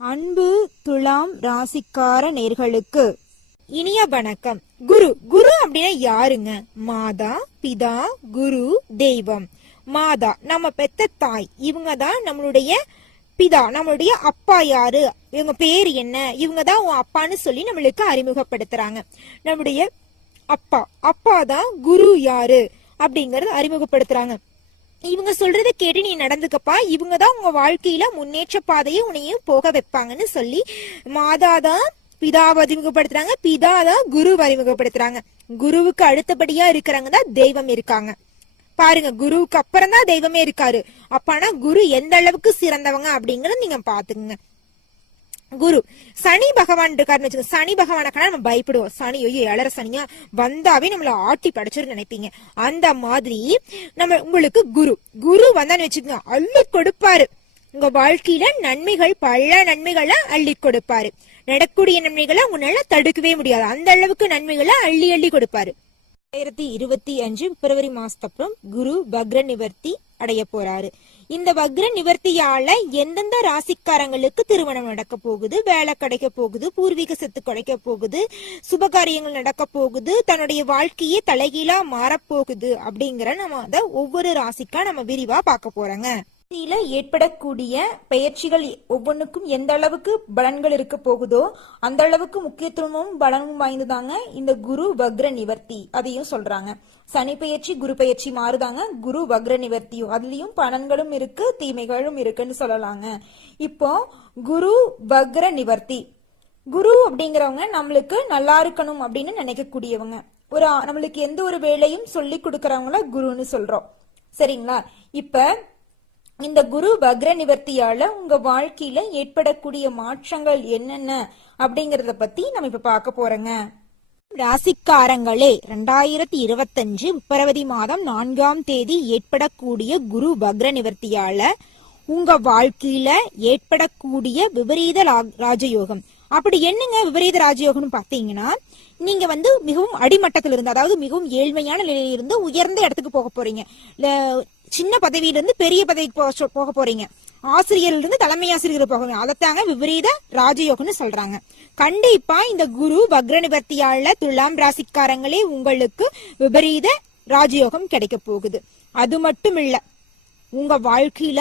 அன்பு துலாம் ராசிக்கார நேர்களுக்கு இனிய வணக்கம். குரு குரு அப்படின்னா யாருங்க? மாதா பிதா குரு தெய்வம். மாதா நம்ம பெத்த தாய். இவங்க தான் நம்மளுடைய பிதா நம்மளுடைய அப்பா யாரு? இவங்க பேர் என்ன? இவங்க தான் உன் அப்பான்னு சொல்லி நம்மளுக்கு அறிமுகப்படுத்துறாங்க. நம்முடைய அப்பா அப்பா தான் குரு யாரு? அப்படிங்கறது அறிமுகப்படுத்துறாங்க. இவங்க சொல்றத கேட்டு நீ நடந்துக்கப்பா. இவங்க தான் உங்க வாழ்க்கையில முன்னேற்ற பாதையை உன்னையும் போக வைப்பாங்கன்னு சொல்லி மாதா தான் பிதாவை அறிமுகப்படுத்துறாங்க. பிதா தான் குரு அறிமுகப்படுத்துறாங்க. குருவுக்கு அடுத்தபடியா இருக்கிறவங்க தான் தெய்வம் இருக்காங்க. பாருங்க குருவுக்கு அப்புறம் தான் தெய்வமே இருக்காரு. அப்பானா குரு எந்த அளவுக்கு சிறந்தவங்க அப்படிங்கறத நீங்க பாத்துக்கங்க. குரு. சனி பகவான் இருக்காருன்னு வச்சுக்கோங்க சனி பகவானக்கான நம்ம பயப்படுவோம். சனி ஐயோ ஏழரை சனியா? வந்தாவே நம்மள ஆட்டி படைச்சிரு நினைப்பீங்க. அந்த மாதிரி நம்ம உங்களுக்கு குரு. குரு வந்தான்னு வச்சுக்கோங்க. அள்ளி கொடுப்பாரு. உங்க வாழ்க்கையில நன்மைகள் பல நன்மைகளை அள்ளி கொடுப்பாரு. நடக்கூடிய நன்மைகளை உங்களால தடுக்கவே முடியாது. அந்த அளவுக்கு நன்மைகளை அள்ளி அள்ளி கொடுப்பாரு. ரெண்டாயிரத்தி இருபத்தி அஞ்சு பிப்ரவரி மாசத்தப்புறம் குரு பக்ர நிவர்த்தி அடைய போறாரு. இந்த வக்ர நிவர்த்தியால எந்தெந்த ராசிக்காரங்களுக்கு திருமணம் நடக்க போகுது வேலை கிடைக்க போகுது பூர்வீக சொத்து கிடைக்க போகுது சுபகாரியங்கள் நடக்க போகுது தன்னுடைய வாழ்க்கையே தலைகீழா மாறப்போகுது அப்படிங்கிற நம்ம அதை ஒவ்வொரு ராசிக்கா நம்ம விரிவா பார்க்க போறோங்க. ஏற்படக்கூடிய பயிற்சிகள் ஒவ்வொன்றுக்கும் எந்த அளவுக்கு பலன்கள் இருக்க போகுதோ அந்த அளவுக்கு முக்கியத்துவமும் பலனும் வாய்ந்ததாங்க இந்த குரு வக்ர நிவர்த்தி அதையும் சொல்றாங்க. சனி பெயர்ச்சி குரு பெயர்ச்சி மாறுதாங்க. குரு வக்ர நிவர்த்தியும் அதுலயும் பலன்களும் இருக்கு தீமைகளும் இருக்குன்னு சொல்லலாங்க. இப்போ குரு வக்ர நிவர்த்தி. குரு அப்படிங்கிறவங்க நம்மளுக்கு நல்லா இருக்கணும் அப்படின்னு நினைக்கக்கூடியவங்க. ஒரு நம்மளுக்கு எந்த ஒரு வேலையும் சொல்லி கொடுக்கறவங்கள குருன்னு சொல்றோம். சரிங்களா? இப்ப இந்த குரு வக்ர நிவர்த்தியால உங்க வாழ்க்கையில ஏற்படக்கூடிய மாற்றங்கள் என்னென்ன அப்படிங்கறத பத்தி நம்ம இப்ப பார்க்க போறோங்க. ராசிக்காரங்களே ரெண்டாயிரத்தி இருபத்தஞ்சு பிப்ரவரி மாதம் நான்காம் தேதி ஏற்படக்கூடிய குரு வக்ர நிவர்த்தியால உங்க வாழ்க்கையில ஏற்படக்கூடிய விபரீத ராஜயோகம். அப்படி என்னங்க விபரீத ராஜயோகம்னு பாத்தீங்கன்னா நீங்க வந்து மிகவும் அடிமட்டத்தில் இருந்து அதாவது மிகவும் ஏழ்மையான நிலையில இருந்து உயர்ந்த இடத்துக்கு போக போறீங்க. சின்ன பதவியில இருந்து பெரிய பதவிக்கு போக போறீங்க. ஆசிரியரிலிருந்து தலைமை ஆசிரியர் போகணும். அதைத்தாங்க விபரீத ராஜயோகம்னு சொல்றாங்க. கண்டிப்பா இந்த குரு வக்ர நிவர்த்தியால துலாம் ராசிக்காரங்களே உங்களுக்கு விபரீத ராஜயோகம் கிடைக்க போகுது. அது மட்டும் இல்ல உங்க வாழ்க்கையில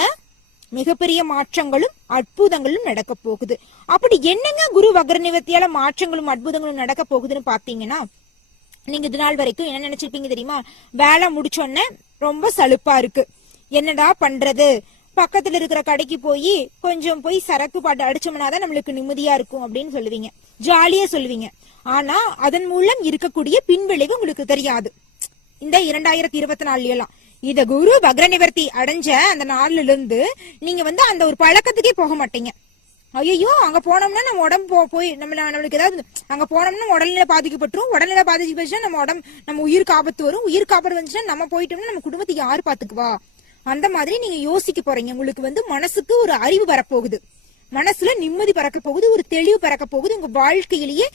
மிகப்பெரிய மாற்றங்களும் அற்புதங்களும் நடக்க போகுது. அப்படி என்னங்க குரு வக்ர நிவர்த்தியால மாற்றங்களும் அற்புதங்களும் நடக்க போகுதுன்னு பாத்தீங்கன்னா நீங்க இது நாள் வரைக்கும் என்ன நினைச்சிருப்பீங்க தெரியுமா? வேலை முடிச்சோடனே ரொம்ப சலுப்பா இருக்கு. என்னடா பண்றது? பக்கத்துல இருக்கிற கடைக்கு போய் கொஞ்சம் போய் சரக்கு பாட்டு அடிச்சோம்னா தான் நம்மளுக்கு நிம்மதியா இருக்கும் அப்படின்னு சொல்லுவீங்க. ஜாலியா சொல்லுவீங்க. ஆனா அதன் மூலம் இருக்கக்கூடிய பின்விளைவு உங்களுக்கு தெரியாது. இந்த இரண்டாயிரத்தி இருபத்தி நாலுல எல்லாம் இத குரு வக்ர நிவர்த்தி அடைஞ்ச அந்த நாள்ல இருந்து நீங்க வந்து அந்த ஒரு பழக்கத்துக்கே போக மாட்டீங்க. ஐயோ அங்க போனோம்னா நம்ம உடம்பு போ- போய் நம்ம நம்மளுக்கு ஏதாவது அங்க போனோம்னா உடல்நிலை பாதிக்கப்பட்டுரும். உடல்நிலை பாதிக்கப்பட்டுச்சுன்னா நம்ம உடம்பு நம்ம உயிருக்கு ஆபத்து வரும். உயிருக்கு ஆபத்து வந்துச்சுன்னா நம்ம போயிட்டோம்னா நம்ம குடும்பத்தை யாரு பாத்துக்குவா? அந்த மாதிரி நீங்க யோசிக்க போறீங்க. உங்களுக்கு வந்து மனசுக்கு ஒரு அறிவு வரப்போகுது. மனசுல நிம்மதி பறக்க போகுது ஒரு தெளிவு பறக்க போகுது. உங்க வாழ்க்கையிலேயே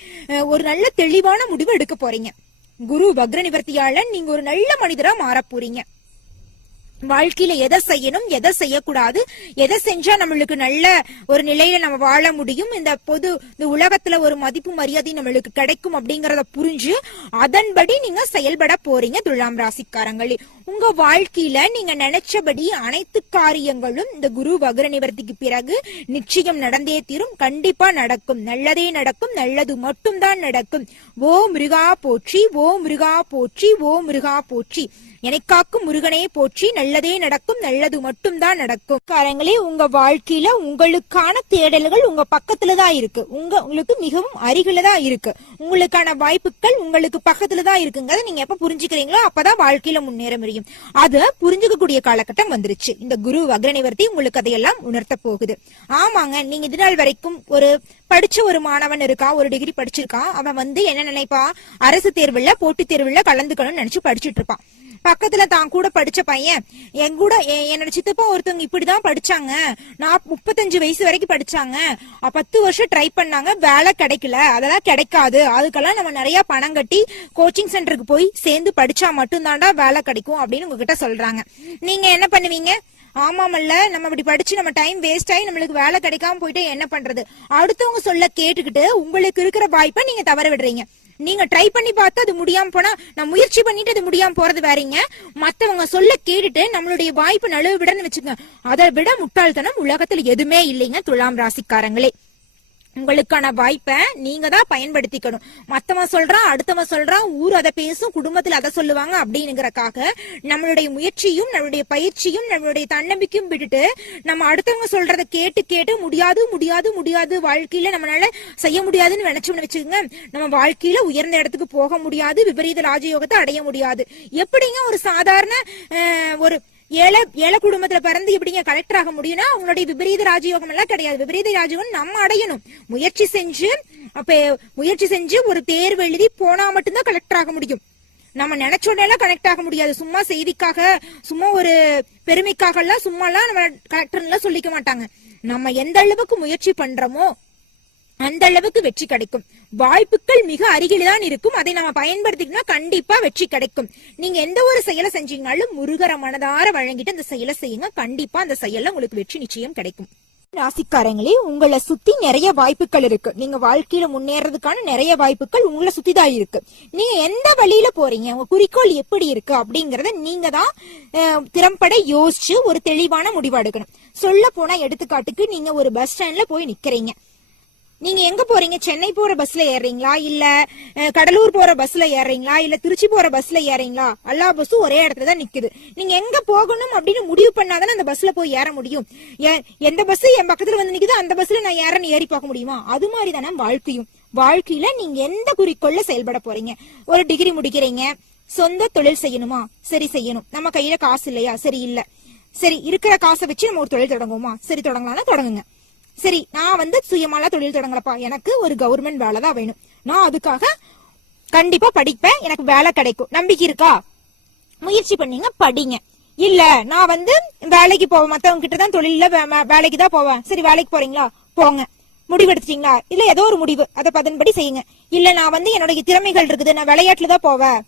ஒரு நல்ல தெளிவான முடிவு எடுக்க போறீங்க. குரு வக்ர நிவர்த்தியால நீங்க ஒரு நல்ல மனிதரா மாறப் போறீங்க. வாழ்க்கையில எதை செய்யணும் எதை செய்யக்கூடாது எதை செஞ்சா நம்மளுக்கு நல்ல ஒரு நிலையில நம்ம வாழ முடியும் இந்த பொது இந்த உலகத்துல ஒரு மதிப்பு மரியாதை நம்மளுக்கு கிடைக்கும் அப்படிங்கறத புரிஞ்சு அதன்படி நீங்க செயல்பட போறீங்க துலாம் ராசிக்காரங்களே. உங்க வாழ்க்கையில நீங்க நினைச்சபடி அனைத்து காரியங்களும் இந்த குரு வக்ர நிவர்த்திக்கு பிறகு நிச்சயம் நடந்தே தீரும். கண்டிப்பா நடக்கும். நல்லதே நடக்கும். நல்லது மட்டும்தான் நடக்கும். ஓ மிருகா போற்றி ஓ மிருகா போற்றி ஓ மிருகா போற்றி. எனக்காக்கும் முருகனே போற்றி. நல்லதே நடக்கும். நல்லது மட்டும்தான் நடக்கும். காரங்களே உங்க வாழ்க்கையில உங்களுக்கான தேடல்கள் உங்க பக்கத்துல தான் இருக்கு. உங்க உங்களுக்கு மிகவும் அருகில தான் இருக்கு. உங்களுக்கான வாய்ப்புகள் உங்களுக்கு பக்கத்துல தான் இருக்குங்கிறத நீங்க எப்ப புரிஞ்சுக்கிறீங்களோ அப்பதான் வாழ்க்கையில முன்னேற முடியும். அது புரிஞ்சுக்கக்கூடிய காலகட்டம் வந்துருச்சு. இந்த குரு வக்ரநிவர்த்தி உங்களுக்கு அதையெல்லாம் உணர்த்த போகுது. ஆமாங்க நீங்க இது நாள் வரைக்கும் ஒரு படிச்ச ஒரு மாணவன் இருக்கான் ஒரு டிகிரி படிச்சிருக்கான் அவன் வந்து என்ன நினைப்பான் அரசு தேர்வுல போட்டித் தேர்வுல கலந்துக்கணும்னு நினைச்சு படிச்சுட்டு இருப்பான். பக்கத்துல தான் கூட படிச்ச பையன். என் கூட எ- என்னோட சித்தப்பா ஒருத்தவங்க இப்படிதான் படிச்சாங்க. நான் முப்பத்தஞ்சு வயசு வரைக்கும் படிச்சாங்க. பத்து வருஷம் ட்ரை பண்ணாங்க. வேலை கிடைக்கல. அதெல்லாம் கிடைக்காது. அதுக்கெல்லாம் நம்ம நிறைய பணம் கட்டி கோச்சிங் சென்டருக்கு போய் சேர்ந்து படிச்சா மட்டும்தான்டா வேலை கிடைக்கும் அப்படின்னு உங்ககிட்ட சொல்றாங்க. நீங்க என்ன பண்ணுவீங்க? ஆமாமல்ல நம்ம இப்படி படிச்சு நம்ம டைம் வேஸ்ட் ஆகி நம்மளுக்கு வேலை கிடைக்காம போயிட்டு என்ன பண்றது? அடுத்தவங்க சொல்ல கேட்டுக்கிட்டு உங்களுக்கு இருக்கிற வாய்ப்பை நீங்க தவற விடுறீங்க. நீங்க ட்ரை பண்ணி பார்த்து அது முடியாம போனா நான் முயற்சி பண்ணிட்டு அது முடியாம போறது வேறீங்க. மத்தவங்க சொல்ல கேட்டுட்டு நம்மளுடைய வாய்ப்பு நழுவு விடன்னு வச்சுக்கோங்க. அதை விட முட்டாள்தனம் உலகத்துல எதுவுமே இல்லைங்க துலாம் ராசிக்காரங்களே. உங்களுக்கான வாய்ப்பை நீங்க தான் பயன்படுத்திக்கணும். மத்தவன் சொல்றான் அடுத்தவன் சொல்றான் ஊர் அதை பேசும் குடும்பத்தில் அதை சொல்லுவாங்க அப்படிங்கிறக்காக நம்மளுடைய முயற்சியும் நம்மளுடைய பயிற்சியும் நம்மளுடைய தன்னம்பிக்கையும் விட்டுட்டு நம்ம அடுத்தவங்க சொல்றதை கேட்டு கேட்டு முடியாது முடியாது முடியாது வாழ்க்கையில நம்மளால செய்ய முடியாதுன்னு நினைச்சோம்னு வச்சுக்கோங்க. நம்ம வாழ்க்கையில உயர்ந்த இடத்துக்கு போக முடியாது விபரீத ராஜயோகத்தை அடைய முடியாது. எப்படிங்க ஒரு சாதாரண ஒரு ஏழை ஏழை குடும்பத்துல பிறந்து இப்படிங்க கலெக்டர் ஆக முடியும்னா அவங்களுடைய விபரீத ராஜயோகம் எல்லாம் கிடையாது. விபரீத ராஜயோகம் நம்ம அடையணும். முயற்சி செஞ்சு அப்ப முயற்சி செஞ்சு ஒரு தேர்வு எழுதி போனா மட்டும்தான் கலெக்டர் ஆக முடியும். நம்ம நினைச்சோடனே கனெக்ட் ஆக முடியாது. சும்மா செய்திக்காக சும்மா ஒரு பெருமைக்காக எல்லாம் சும்மா எல்லாம் நம்ம கலெக்டர் சொல்லிக்க மாட்டாங்க. நம்ம எந்த அளவுக்கு முயற்சி பண்றோமோ அந்த அளவுக்கு வெற்றி கிடைக்கும். வாய்ப்புகள் மிக அருகில்தான் இருக்கும். அதை நம்ம பயன்படுத்திக்கணும் கண்டிப்பா வெற்றி கிடைக்கும். நீங்க எந்த ஒரு செயலை செஞ்சீங்கனாலும் முருகர மனதார வழங்கிட்டு அந்த செயலை செய்யுங்க. கண்டிப்பா அந்த செயல்ல உங்களுக்கு வெற்றி நிச்சயம் கிடைக்கும். ராசிக்காரங்களே உங்களை சுத்தி நிறைய வாய்ப்புகள் இருக்கு. நீங்க வாழ்க்கையில முன்னேறதுக்கான நிறைய வாய்ப்புகள் உங்களை சுத்தி தான் இருக்கு. நீங்க எந்த வழியில போறீங்க? உங்க குறிக்கோள் எப்படி இருக்கு அப்படிங்கறத நீங்க தான் திறம்பட யோசிச்சு ஒரு தெளிவான முடிவு எடுக்கணும். சொல்ல போனா எடுத்துக்காட்டுக்கு நீங்க ஒரு பஸ் ஸ்டாண்ட்ல போய் நிக்கிறீங்க. நீங்க எங்க போறீங்க? சென்னை போற பஸ்ல ஏறுறீங்களா? இல்ல கடலூர் போற பஸ்ல ஏறுறீங்களா? இல்ல திருச்சி போற பஸ்ல ஏறீங்களா எல்லா பஸ்ஸும் ஒரே இடத்துல தான் நிக்குது. நீங்க எங்க போகணும் அப்படின்னு முடிவு பண்ணாதானே அந்த பஸ்ல போய் ஏற முடியும். எந்த பஸ் என் பக்கத்துல வந்து நிக்குதோ அந்த பஸ்ல நான் ஏறன்னு ஏறி பார்க்க முடியுமா? அது மாதிரி தானே வாழ்க்கையும். வாழ்க்கையில நீங்க எந்த குறிக்கோள்ல செயல்பட போறீங்க? ஒரு டிகிரி முடிக்கிறீங்க. சொந்த தொழில் செய்யணுமா? சரி செய்யணும். நம்ம கையில காசு இல்லையா? சரி இல்ல. சரி இருக்கிற காசை வச்சு நம்ம ஒரு தொழில் தொடங்குவோமா? சரி தொடங்கலாம்னா தொடங்குங்க. சரி நான் வந்து சுயமால தொழில் தொடங்கலப்பா. எனக்கு ஒரு கவர்மெண்ட் வேலை தான் வேணும். நான் அதுக்காக கண்டிப்பா படிப்பேன். எனக்கு வேலை கிடைக்கும். நம்பிக்கை இருக்கா? முயற்சி பண்ணீங்க படிங்க. இல்ல நான் வந்து வேலைக்கு போவேன். மத்தவங்க கிட்ட தான் தொழில வேலைக்கு தான் போவேன். சரி வேலைக்கு போறீங்களா? போங்க. முடிவு எடுத்துட்டீங்களா இல்ல ஏதோ ஒரு முடிவு. அதை பதன்படி செய்யுங்க. இல்ல நான் வந்து என்னுடைய திறமைகள் இருக்குது. நான் விளையாட்டுல தான் போவேன்.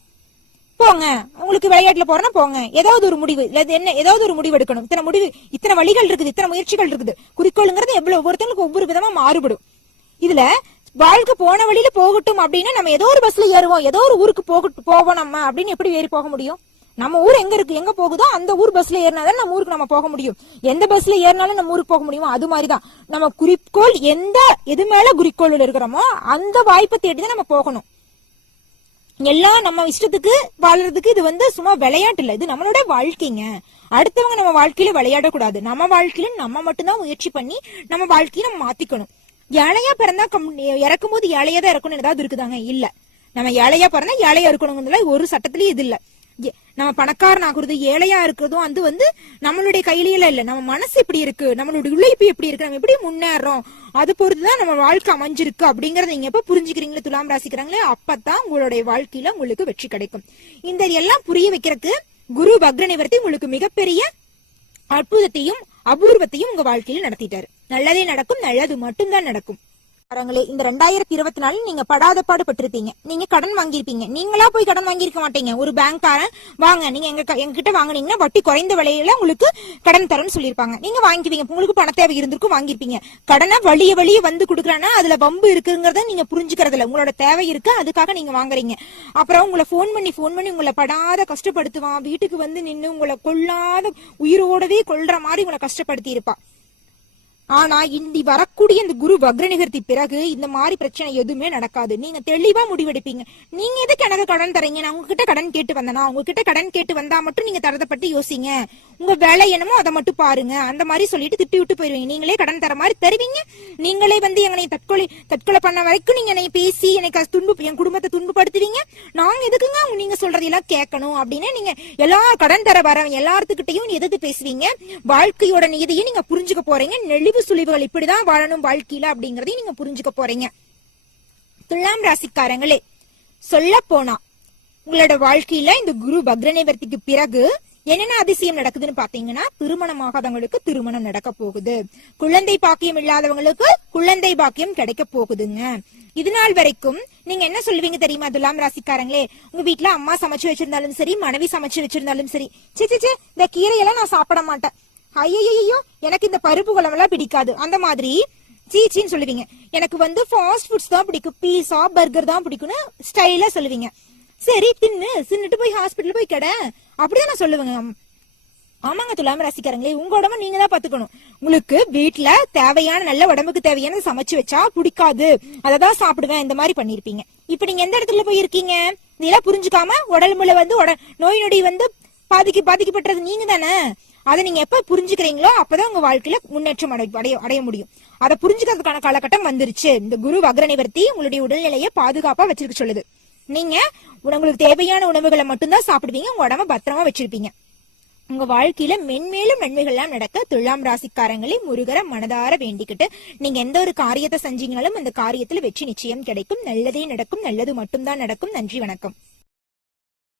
போங்க. உங்களுக்கு விளையாட்டுல போறேன்னா போங்க. ஏதாவது ஒரு முடிவு. இல்ல என்ன? ஏதாவது ஒரு முடிவு எடுக்கணும். இத்தனை முடிவு இத்தனை வழிகள் இருக்குது இத்தனை முயற்சிகள் இருக்குது. குறிக்கோளுங்கிறது எவ்வளவு ஒவ்வொருத்தங்களுக்கு ஒவ்வொரு விதமா மாறுபடும். இதுல வாழ்க்கை போன வழியில போகட்டும் அப்படின்னா நம்ம ஏதோ ஒரு பஸ்ல ஏறுவோம். ஏதோ ஒரு ஊருக்கு போகட்டும் போவோம் நம்ம. அப்படின்னு எப்படி ஏறி போக முடியும்? நம்ம ஊர் எங்க இருக்கு? எங்க போகுதோ அந்த ஊர் பஸ்ல ஏறினாதான் நம்ம ஊருக்கு நம்ம போக முடியும். எந்த பஸ்ல ஏறினாலும் நம்ம ஊருக்கு போக முடியுமோ அது மாதிரிதான். நம்ம குறிக்கோள் எந்த எது மேல குறிக்கோள் இருக்கிறோமோ அந்த வாய்ப்பை தேடி தான் நம்ம போகணும். எல்லாம் நம்ம இஷ்டத்துக்கு வாழறதுக்கு இது வந்து சும்மா விளையாட்டு இல்ல. இது நம்மளோட வாழ்க்கைங்க. அடுத்தவங்க நம்ம வாழ்க்கையில விளையாடக்கூடாது. நம்ம வாழ்க்கையில நம்ம மட்டும்தான் முயற்சி பண்ணி நம்ம வாழ்க்கையை நம்ம மாத்திக்கணும். ஏழையா பிறந்தா கம் இறக்கும் போது ஏழையா தான் இருக்கணும் ஏதாவது இருக்குதாங்க? இல்ல. நம்ம ஏழையா பிறந்தா ஏழையா இருக்கணுங்கிறதுல ஒரு சட்டத்திலயும் இது இல்லை. நம்ம பணக்காரன் ஆகுறது ஏழையா இருக்கிறதும் அது வந்து நம்மளுடைய கையில இல்ல. நம்ம மனசு எப்படி இருக்கு. நம்மளுடைய உழைப்பு எப்படி இருக்கு. நம்ம எப்படி முன்னேறோம்? அது பொறுத்துதான் நம்ம வாழ்க்கை அமைஞ்சிருக்கு அப்படிங்கறத நீங்க எப்ப புரிஞ்சுக்கிறீங்களே துலாம் ராசிக்கிறாங்களே அப்பதான் உங்களுடைய வாழ்க்கையில உங்களுக்கு வெற்றி கிடைக்கும். இந்த எல்லாம் புரிய வைக்கிறதுக்கு குரு பக்ர நிவர்த்தி உங்களுக்கு மிகப்பெரிய அற்புதத்தையும் அபூர்வத்தையும் உங்க வாழ்க்கையில் நடத்திட்டாரு. நல்லதே நடக்கும் நல்லது மட்டும்தான் நடக்கும். பாருங்களே இந்த ரெண்டாயிரத்தி இருபத்தி நாலு நீங்க படாத பாடு பட்டிருப்பீங்க நீங்க கடன் வாங்கியிருப்பீங்க. நீங்களா போய் கடன் வாங்கியிருக்க மாட்டீங்க. ஒரு பேங்க்காரன் வாங்க நீங்க எங்க க- வாங்கினீங்கன்னா வட்டி குறைந்த விலையில உங்களுக்கு கடன் தரேன்னு சொல்லியிருப்பாங்க. நீங்க வாங்கிப்பீங்க உங்களுக்கு பண தேவை இருந்திருக்கும் வாங்கியிருப்பீங்க. கடனை வழிய வழிய வந்து கொடுக்குறேன்னா அதுல வம்பு இருக்குங்கிறத நீங்க புரிஞ்சுக்கிறது இல்ல உங்களோட தேவை இருக்கு அதுக்காக நீங்க வாங்குறீங்க. அப்புறம் உங்களை ஃபோன் பண்ணி ஃபோன் பண்ணி உங்களை படாத கஷ்டப்படுத்துவான். வீட்டுக்கு வந்து நின்று உங்களை கொல்லாத உயிரோடவே கொள்ற மாதிரி உங்களை கஷ்டப்படுத்தி இருப்பான் ஆனா இந்தி வரக்கூடிய இந்த குரு வக்ர நிகர்த்தி பிறகு இந்த மாதிரி பிரச்சனை எதுவுமே நடக்காது. நீங்க தெளிவா முடிவெடுப்பீங்க. நீங்க எதுக்கு எனக்கு கடன் தரீங்க? நான் உங்ககிட்ட கடன் கேட்டு வந்தேனா? உங்ககிட்ட கடன் கேட்டு வந்தா மட்டும் நீங்க தரதை பத்தி யோசிங்க. உங்க வேலை என்னமோ அதை மட்டும் பாருங்க. அந்த மாதிரி சொல்லிட்டு திட்டி விட்டு போயிருவீங்க. நீங்களே கடன் தர மாதிரி தருவீங்க. நீங்களே வந்து என்னை தற்கொலை தற்கொலை பண்ண வரைக்கும் நீங்க என்னை பேசி எனக்கு அது துன்பு என் குடும்பத்தை துன்பப்படுத்துவீங்க நாங்க எதுக்குங்க நீங்க சொல்றதெல்லாம் கேட்கணும் அப்படின்னு நீங்க எல்லா கடன் தர வரவங்க எல்லாத்துக்கிட்டையும் எதிர்த்து பேசுவீங்க? வாழ்க்கையோட நீதியை நீங்க புரிஞ்சுக்க போறீங்க. நெளிவு சுழிவுகள் இப்படிதான் வாழணும் வாழ்க்கையில அப்படிங்கறதையும் நீங்க புரிஞ்சுக்க போறீங்க. துலாம் ராசிக்காரங்களே சொல்ல போனா உங்களோட வாழ்க்கையில இந்த குரு பக்ரநிவர்த்திக்கு பிறகு என்னென்ன அதிசயம் நடக்குதுன்னு பாத்தீங்கன்னா திருமணமாகாதவங்களுக்கு திருமணம் நடக்க போகுது. குழந்தை பாக்கியம் இல்லாதவங்களுக்கு குழந்தை பாக்கியம் கிடைக்க போகுதுங்க. இது நாள் வரைக்கும் நீங்க என்ன சொல்லுவீங்க தெரியுமா துலாம் ராசிக்காரங்களே? உங்க வீட்டுல அம்மா சமைச்சு வச்சிருந்தாலும் சரி மனைவி சமைச்சு வச்சிருந்தாலும் சரி சி இந்த கீரையெல்லாம் நான் சாப்பிட மாட்டேன். ஐயோ எனக்கு இந்த பருப்பு குழம்பெல்லாம் பிடிக்காது. அந்த மாதிரி சீச்சின்னு சொல்லுவீங்க. எனக்கு வந்து ஃபாஸ்ட் ஃபுட்ஸ் தான் பிடிக்கும். பீஸா பர்கர் தான் பிடிக்கும்னு ஸ்டைலா சொல்லுவீங்க. சரி தின்னு தின்னுட்டு போய் ஹாஸ்பிட்டல் போய் கடை. அப்படிதான் நான் சொல்லுவேங்க. ஆமாங்க துலாம ராசிக்காரங்களே உங்க உடம்ப நீங்க தான் பாத்துக்கணும். உங்களுக்கு வீட்டுல தேவையான நல்ல உடம்புக்கு தேவையான சமைச்சு வச்சா பிடிக்காது. அததான் சாப்பிடுவேன் இந்த மாதிரி பண்ணிருப்பீங்க. இப்ப நீங்க எந்த இடத்துல போய் இருக்கீங்க இதெல்லாம் புரிஞ்சுக்காம உடம்புல வந்து உட- நோய் நொடி வந்து பாதிக்கு பாதிக்கப்பட்டது நீங்க தானே அதை நீங்க எப்ப புரிஞ்சுக்கிறீங்களோ அப்பதான் உங்க வாழ்க்கையில முன்னேற்றம் அடை அடைய அடைய முடியும். அதை புரிஞ்சுக்கிறதுக்கான காலகட்டம் வந்துருச்சு. இந்த குரு வக்ர நிவர்த்தி உங்களுடைய உடல்நிலையை பாதுகாப்பா வச்சிருக்க சொல்லுது. நீங்க உங்களுக்கு தேவையான உணவுகளை மட்டும்தான் சாப்பிடுவீங்க உங்க உடம்ப பத்திரமா வச்சிருப்பீங்க. உங்க வாழ்க்கையில மென்மேலும் நன்மைகள்லாம் நடக்க துலாம் ராசிக்காரங்களை முருகரை மனதார வேண்டிக்கிட்டு நீங்க எந்த ஒரு காரியத்தை செஞ்சீங்கனாலும் அந்த காரியத்துல வெற்றி நிச்சயம் கிடைக்கும். நல்லதே நடக்கும் நல்லது மட்டும்தான் நடக்கும். நன்றி வணக்கம்.